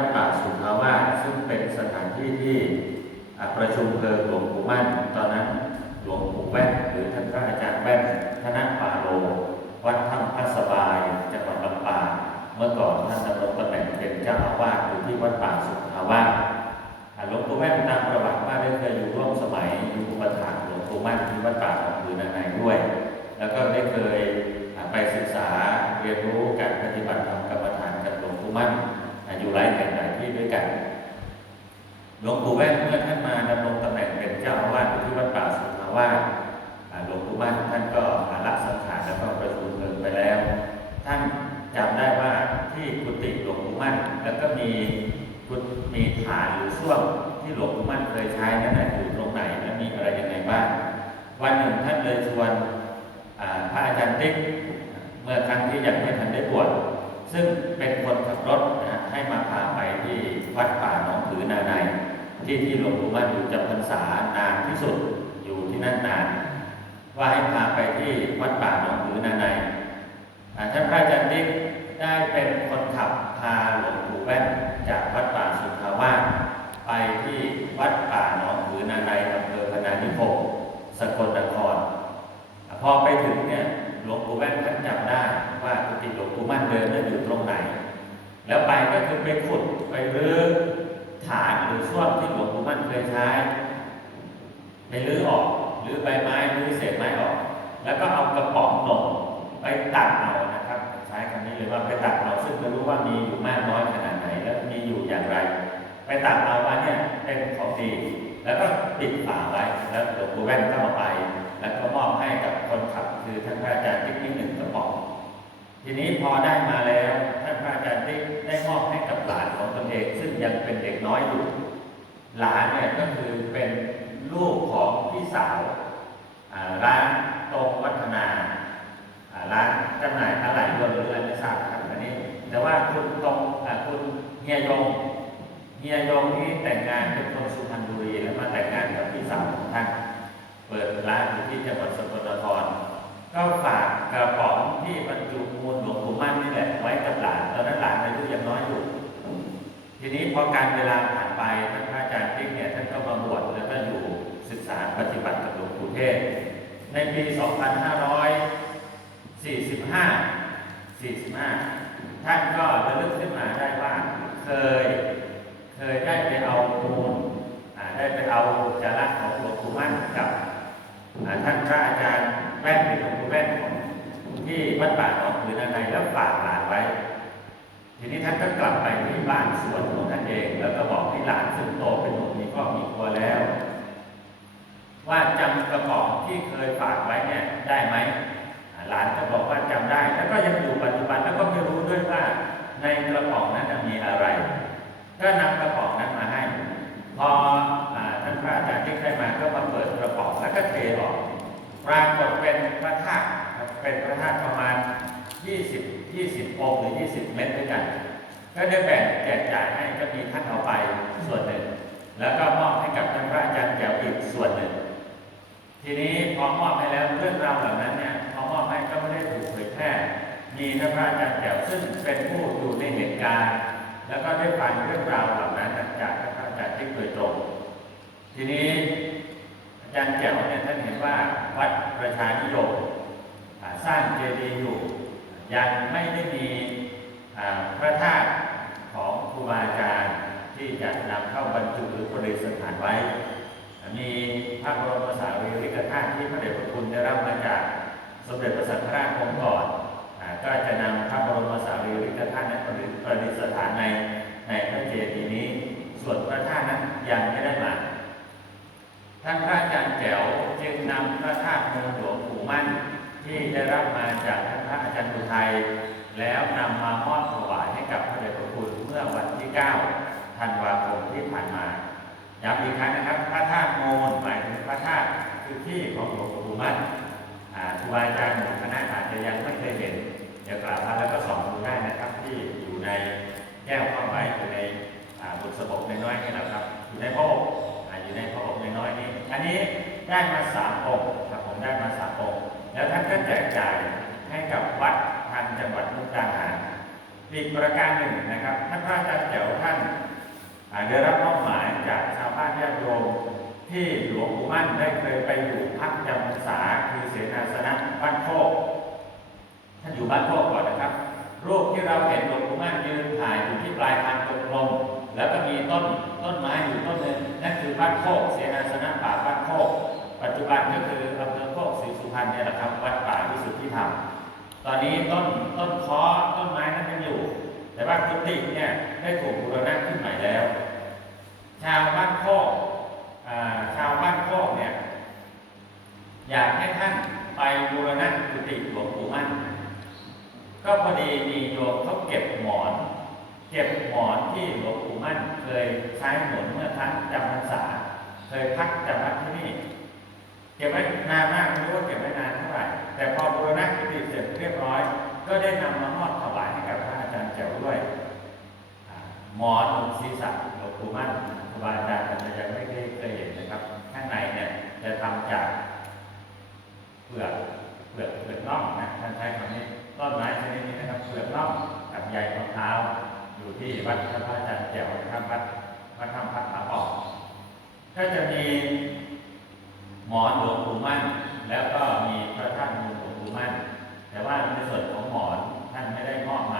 วัดป่าสุทาวาสซึ่งเป็นสถานที่ที่ประชุมเพลิงหลวงปู่มั่น ตอนนั้นหลวงปู่แว่นหรือท่านพระอาจารย์แว่นธนปาโล วัดถ้ำพระสบายจังหวัดลำปางเมื่อก่อนท่านดำรงตำแหน่งเป็นเจ้าอาวาสอยู่ที่วัดป่าสุทาวาสหลวงปู่แว่นตามประวัติว่าได้เคยอยู่ร่วมสมัยอยู่อุปถากหลวงปู่มั่นที่วัดป่าของผืนานายด้วย แล้วก็ได้เคยอ่าไปศึกษาเรียนรู้การปฏิบัติธรรมกรรมฐานกับหลวงปู่มั่นอ่าอยู่หลายแห่งหลายที่ด้วยกัน หลวงปู่แว่นเมื่อท่านมาดำรงตำแหน่งเป็นเจ้าอาวาสที่วัดป่าสุทาวาสอ่าหลวงปู่มั่นท่านก็ละสังขารแล้วก็ประสูติเพลิงไปแล้ว ท่านจำได้ว่าที่กุฏิหลวงปู่มั่นแล้วก็มีกุฏมีฐานหรือส้วมที่หลวงปู่มั่นเคยใช้นั่นนะอยู่ตรงไหนและมีอะไรยังไงบ้างวันหนึ่งท่านเลยชวนพระอาจารย์ติ๊กเมื่อครั้งที่ยังไม่ทันได้บวชซึ่งเป็นคนขับรถนะให้มาพาไปที่วัดป่าหนองผือนาใน ที่ที่หลวงปู่มั่นอยู่จำพรรษานานที่สุดอยู่ที่นั่นนาน ว่าให้พาไปที่วัดป่าหนองผือนาในท่านพระอาจารย์ติ๊กได้เป็นคนขับพาหลวงปู่แว่นจากวัดป่าสุทธาวาสไปที่วัดป่าหนองผือนาในอำเภอพนานิคมสกลนคร พอไปถึงเนี่ยหลวงปู่แว่นท่านจำได้ว่ากุฏิหลวงปู่มั่นเดิมนั้นอยู่ตรงไหน แล้วไปก็คือไปขุดไปรื้อานหรือส้วมที่หลวงปู่มั่นเคยใช้ไปรื้อออกหรือใบไม้รื้อเศษไม้ออก แล้วก็เอากระป๋องนมไปตัดเอานะครับ ใช้คำนี้เลยว่าไปตัดเอาซึ่งไม่รู้ว่ามีอยู่มากน้อยขนาดไหนแล้วมีอยู่อย่างไร ไปตัดเอาว่าเนี่ยเป็นของดีแล้วก็ปิดฝาไว้แล้วหลวงปู่แว่นก็เอาไป แล้วก็มอบให้กับคนขับคือท่านพระอาจารย์ติ๊กนี่หนึ่งกระป๋องทีนี้พอได้มาแล้วท่านพระอาจารย์ได้มอบให้กับหลานของตนเอง ซึ่งยังเป็นเด็กน้อยอยู่ หลานเนี่ยก็คือเป็นลูกของพี่สาวร้านตรงวัฒนาร้านจำหน่ายอะไหล่ยนต์หรืออะไรไม่ทราบครับอันนี้ แต่ว่าคุณตรงคุณเฮียยงเฮียยงนี่แต่งงานเป็นคนสุพรรณบุรีแล้วมาแต่งงานกับพี่สาวของท่านเปิดร้านอยู่ที่จังหวัดสกลนครก็ฝากกระป๋องที่บรรจุมูลหลวงปู่มั่นนี่แหละไว้กับหลานตอนนั้นหลานอายุยังน้อยอยู่ ทีนี้พอการเวลาผ ย์ติ๊กเนี่ยท่านก็มาบวชแล้วก็อยู่ศึกษาปฏิบัติกับหลวงปู่เทศ ในปี 2545 45 ท่านก็ระลึกขึ้นมาได้ว่าเคยเคยได้ไปเอามูลอ่าได้ไปเอาจาระของหลวงปู่มั่นกับท่านพระอาจารย์แว่นหรือหลวงปู่แว่นของที่วัดป่าหนองผือนาในแล้วฝากหลานไว้ ทีนี้ท่านก็กลับไปที่บ้านสวนของท่านเอง แล้วก็บอกให้หลานซึ่งโตเป็นหนุ่มมีครอบมีครัวแล้ว ว่าจำกระป๋องที่เคยฝากไว้เนี่ยได้ไหมหลานก็บอกว่าจำได้ แล้วก็ยังอยู่ปัจจุบันแล้วก็ไม่รู้ด้วยว่าในกระป๋องนั้นมีอะไร ก็นำกระป๋องนั้นมาให้พออท่านพระอาจารย์ที่ได้มาก็มาเปิดกระป๋องแล้วก็เทออกปรากฏเป็นพระธาตุเป็นพระธาตุประมาณ 20 20องค์หรือ 20 เม็ดด้วยกันก็ได้แบ่งแจกจ่ายให้ก็มีท่านเอาไปส่วนหนึ่ง แล้วก็มอบให้กับท่านพระอาจารย์แก้วอีกส่วนหนึ่ง ทีนี้พอมอบให้แล้วเรื่องราวเหล่านั้นเนี่ยพอมอบให้ก็ไม่ได้ถูกเผยแพร่มีท่านพระอาจารย์แก้วซึ่งเป็นผู้อยู่ในเหตุการณ์ แล้วก็ได้ฟังเรื่องราวเหล่านั้นจากท่านพระอาจารย์ที่โดยตรง ทีนี้อาจารย์แจ๋วเนี่ยท่านเห็นว่าวัดประชานิยมสร้างเจดีย์อยู่ ยังไม่ได้มีพระธาตุของครูบาอาจารย์ที่จะนำเข้าบรรจุหรือประดิษฐานไว้ มีพระบรมสารีริกธาตุที่พระเดชพระคุณได้รับมาจากสมเด็จพระสังฆราชองค์ก่อนก็จะนำพระบรมสารีริกธาตุนั้นประดิษฐานในในพระเจดีย์นี้ ส่วนพระธาตุนั้นยังไม่ได้มาท่านพระอาจารย์แจ๋วจึงนำพระธาตุเมืองหลวงปู่มั่น ที่ได้รับมาจากท่านพระอาจารย์อุทัยแล้วนำมามอบถวายให้กับพระเดชพระคุณเมื่อวันที่ 9 ธันวาคมที่ผ่านมาย้ำอีกครั้งนะครับ พระธาตุโมนหมายถึงพระธาตุคือที่ของหลวงปู่มั่นครูบาอาจารย์คณะอาจจะยังไม่เคยเห็นเดี๋ยวกราบพระแล้วก็ส่องดูได้นะครับที่อยู่ในแก้วข้าวไว้อยู่ในบุตรสบกน้อยๆนี่นะครับ อยู่ในพระอบอ่าอยู่ในพระอบน้อยๆนี้ อันนี้ได้มาสามองค์ครับผมได้มาสามองค์ แล้วท่านก็แจกจ่ายให้กับวัดทางจังหวัดมุกดาหารอีกประการหนึ่งนะครับท่านพระอาจารย์แจ๋วท่านได้รับมอบหมายจากชาวบ้านญาติโยมที่หลวงปู่มั่นได้เคยไปอยู่พักจำพรรษาคือเสนาสนะบ้านโคกท่านอยู่บ้านโคกก่อนนะครับรูปที่เราเห็นหลวงปู่มั่นยืนถ่ายอยู่ที่ปลายทางตรงลมแล้วก็มีต้นต้นไม้อยู่ต้นหนึ่งนั่นคือบ้านโคกเสนาสนะป่าบ้านโคก ปัจจุบันก็คืออำเภอโคกศรีสุพรรณเนี่ยแหละครับวัดป่าวิสุทธิธรรมตอนนี้ต้นต้นคอต้นไม้นั้นยังอยู่ แต่ว่ากุฏิเนี่ยได้ถูกบูรณะขึ้นใหม่แล้ว ชาวบ้านโคกอ่าชาวบ้านโคกเนี่ยอยากให้ท่านไปบูรณะกุฏิหลวงปู่มั่น ก็พอดีมีโยมเขาเก็บหมอน เก็บหมอนที่หลวงปู่มั่น เคยใช้หนุนเมื่อท่านจำพรรษา เคยพักจำวัดที่นี่ ก็บไว้นานมากไม่รู้ว่าเก็บไว้นานเท่าไหร่แต่พอบูรณะกุฏิเสร็จเรียบร้อย ก็ได้นำมามอบถวายให้กับพระอาจารย์แจ๋วด้วยหมอนศีรษะหลวงปู่มั่นครูบาอาจารย์อาจจะยังไม่ได้เคยเห็นนะครับ ข้างในเนี่ยจะทำจากเปลือกเปลือกเปลือกน่องนะท่านใช้คำนี้ต้นไม้ชนิดนี้นะครับเปลือกน่องกับใยมะพร้าวอยู่ที่วัดพระอาจารย์แจ๋วนะครับวัดวัดธรรมพัฒนาออกก็จะมี หมอนหลวงปู่มั่น แล้วก็มีพระธาตุมูลหลวงปู่มั่น แต่ว่าในส่วนของหมอนท่านไม่ได้มอบมา